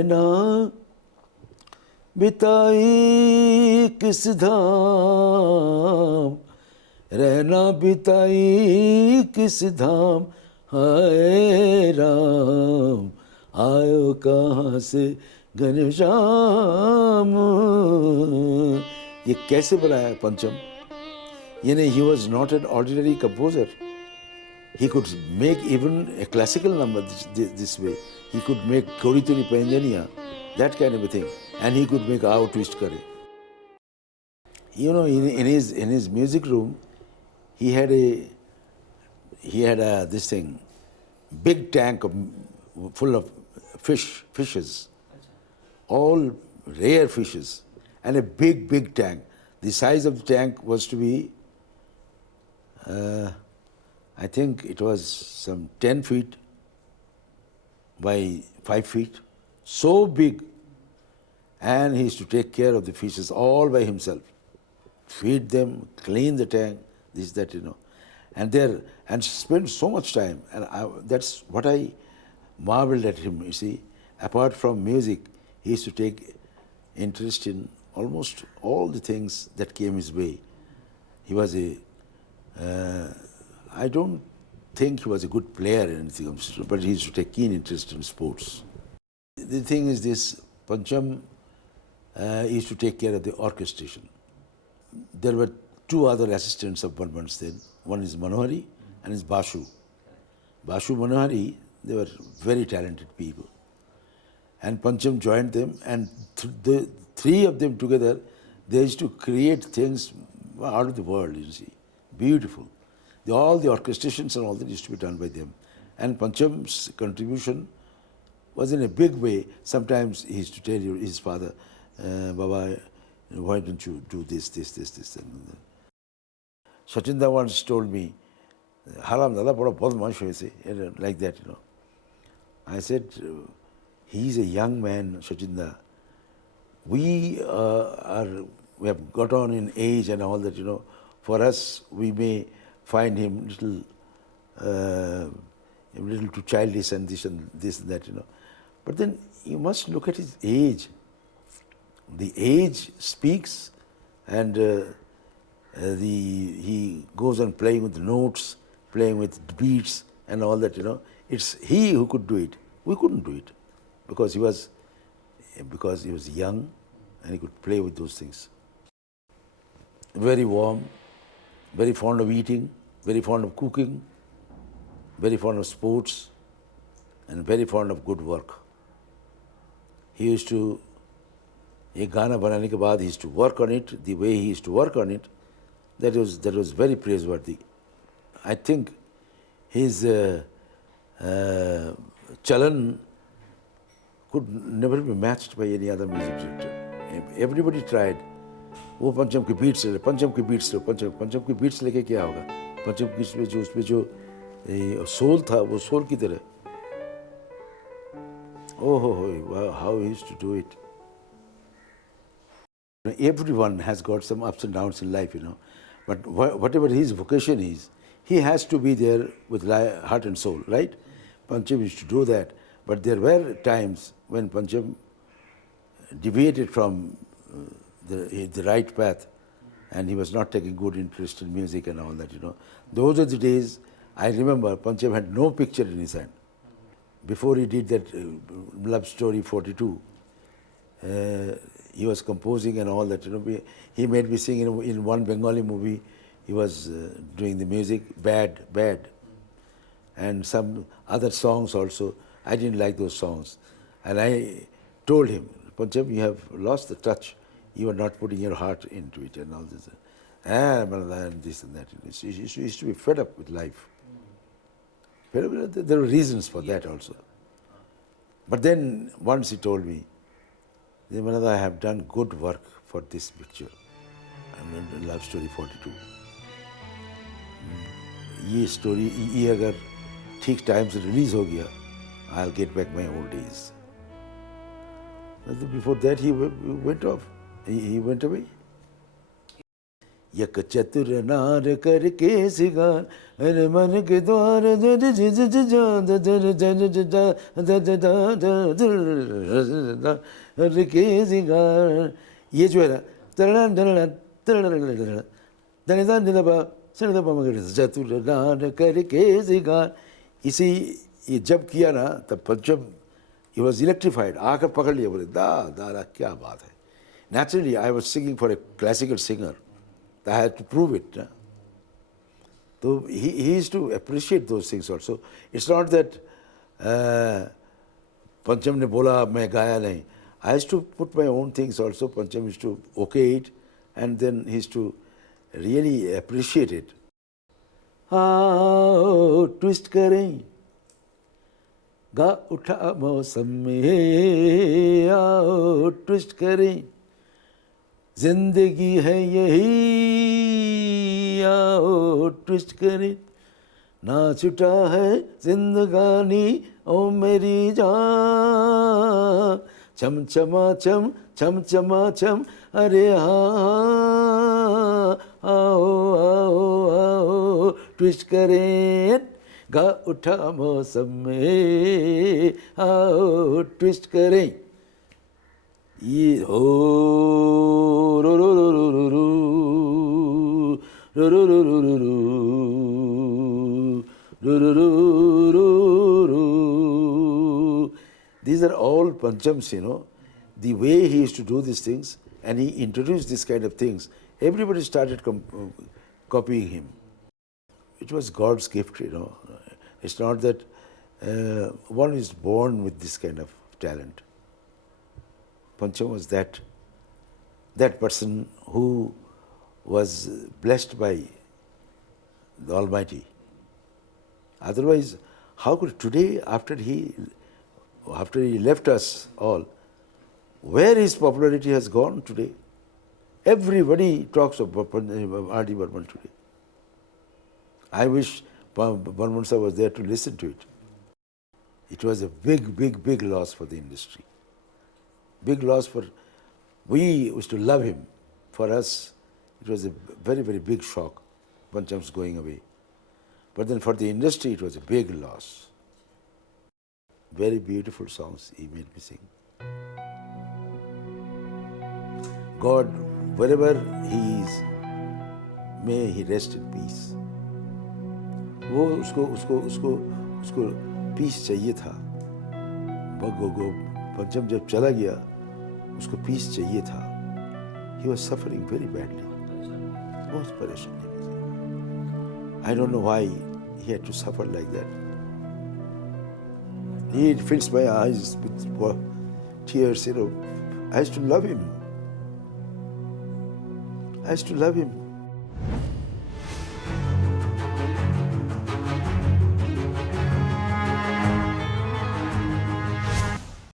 रहना बिताई किस धाम, रहना बिताई किस धाम, हाय राम आयो कहाँ से घनश्याम। ये कैसे बनाया पंचम? यानी he was not an ordinary composer. He could make even a classical number this way. He could make Kori Turi Penjaniya, that kind of a thing, and he could make Aao Twist Kare. You know, in his music room, he had a this thing, big tank full of fishes, all rare fishes, and a big tank. The size of the tank was to be, I think it was some 10 feet by 5 feet, so big. And he used to take care of the fishes all by himself, feed them, clean the tank, this, that, you know, and spend so much time. And that's what I marveled at him, you see. Apart from music, he used to take interest in almost all the things that came his way. He was I don't think he was a good player in anything, but he used to take keen interest in sports. The thing is this, Pancham used to take care of the orchestration. There were two other assistants of Burmans then. One is Manohari and is Bashu. Bashu, Manohari, they were very talented people. And Pancham joined them, and the three of them together, they used to create things out of the world, you see. Beautiful. All the orchestrations and all that used to be done by them. And Pancham's contribution was in a big way. Sometimes he used to tell his father, Baba, why don't you do this. And Sachinda once told me, Haram Dada bada bahut mansh hoye, like that, you know. I said, he's a young man, Sachinda. We have got on in age and all that, you know. For us, we may find him little too childish and this and that, you know. But then you must look at his age. The age speaks, and he goes on playing with the notes, playing with the beats and all that, you know. It's he who could do it. We couldn't do it because he was young and he could play with those things. Very warm, very fond of eating, very fond of cooking, very fond of sports, and very fond of good work. He used to, ye Gana banane ke baad, he used to work on it, the way he used to work on it, that was very praiseworthy. I think his chalan could never be matched by any other music director. Everybody tried. वो पंचम के beats ले, पंचम के beats लेके क्या होगा? पंचम की उसमें जो सोल था, वो सोल की तरह. Oh, how he used to do it. Everyone has got some ups and downs in life, you know. But whatever his vocation is, he has to be there with heart and soul, right? Pancham used to do that. But there were times when Pancham deviated from the right path, and he was not taking good interest in music and all that, you know. Those are the days. I remember Pancham had no picture in his hand. Before he did that Love Story 42, he was composing and all that, you know. He made me sing in one Bengali movie. He was doing the music, Bad, and some other songs also. I didn't like those songs, and I told him, Pancham, you have lost the touch. You are not putting your heart into it and all this. And this and that. He used to be fed up with life. There were reasons for that also. But then once he told me, Manada, I have done good work for this picture. And Love Story 42. ये story ये अगर ठीक time से release हो गया, I'll get back my old days. Before that, he went off. He went away. यक चतुर नार करके सिगार अरे मन के द्वार के सिगार, ये जो है ना चतुर नार करके सिगार, इसी ये जब किया ना तब पंचम he was electrified. आकर पकड़ लिया, बोले दादा क्या बात है. Naturally, I was singing for a classical singer. I had to prove it. Na? So he used to appreciate those things also. It's not that Pancham ने बोला मैं गाया नहीं. I used to put my own things also. Pancham used to okay it, and then he used to really appreciate it. आओ twist करें गा उठा मौसम में, आओ ट्विस्ट करें जिंदगी है यही, आओ ट्विस्ट करें ना छुटा है जिंदगानी ओ मेरी जान, चम चमा चम चम चमा चम अरे हाँ, आओ आओ आओ ट्विस्ट करें गा उठा मौसम में, आओ ट्विस्ट करें. ये हो रो रो रो रो रो रो रो रो रो रो रो रो रो रो रो. These are all panchams, you know. The way he used to do these things, and he introduced this kind of things, everybody started copying him. It was God's gift, you know. It's not that one is born with this kind of talent. Pancham was that person who was blessed by the Almighty. Otherwise, how could today, after he left us all, where his popularity has gone today? Everybody talks of R.D. Burman today. I wish Burman Sir was there to listen to it. It was a big, big, big loss for the industry. Big loss for, we used to love him. For us, it was a very, very big shock, Pancham's going away. But then for the industry, it was a big loss. Very beautiful songs he made me sing. God, wherever he is, may he rest in peace. वो उसको piece चाहिए था. पंचम जब चला गया, उसको piece चाहिए था. He was suffering very badly. बहुत परेशानी. I don't know why he had to suffer like that. It fills my eyes with tears, you know. I used to love him. I used to love him.